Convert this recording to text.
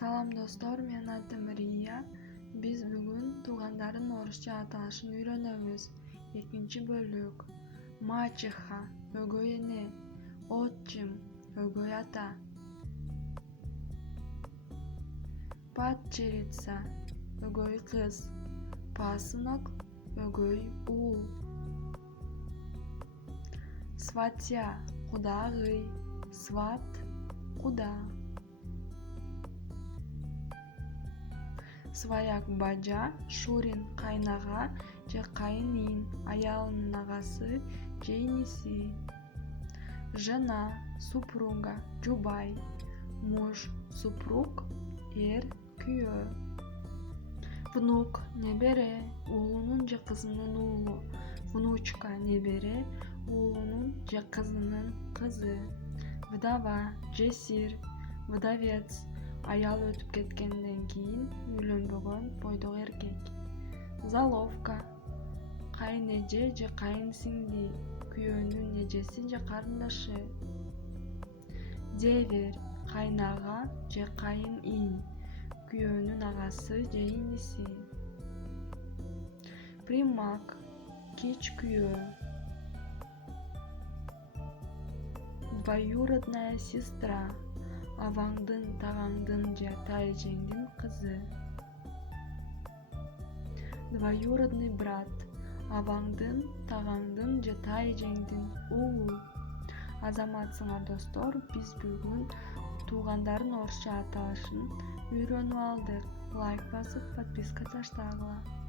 Салам достор, менин атым Рия. Биз бүгүн туугандардын орусча аталышын үйрөнөбүз. Экинчи бөлүк. Мачеха — өгөй эне, отчим — өгөй ата. Падчерица — өгөй кыз, пасынок — өгөй уул. Сватья — кудагый, сват — куда. Свояк — бажа, шурин — кайнага же кайын, аялынын агасы же иниси. Жена — супруга, жубай. Муж — супруг, эр — күйөө. Внук — небере, уулунун же кызынын уулу. Внучка — небере, уулунун же кызынын кызы. Вдова — жесир, вдовец — аял өтүп кеткенден кийин үйлөнбөгөн бойдок эркек. Заловка — кайнэже же кайынсиңди, күйөөнүн эжеси же карындашы. Деверь — кайнага же кайын, күйөөнүн агасы же иниси. Примак — кич күйөө. Двоюродная сестра — абаңдын, тагаңдын же тайэжеңдин кызы. Двоюродный брат — абаңдын, тагаңдын же тайэжеңдин уулу. Азаматсыңар достор, биз бүгүн туугандардын орусча аталышын үйрөнүп алдык. Лайк басып, подписка таштагыла.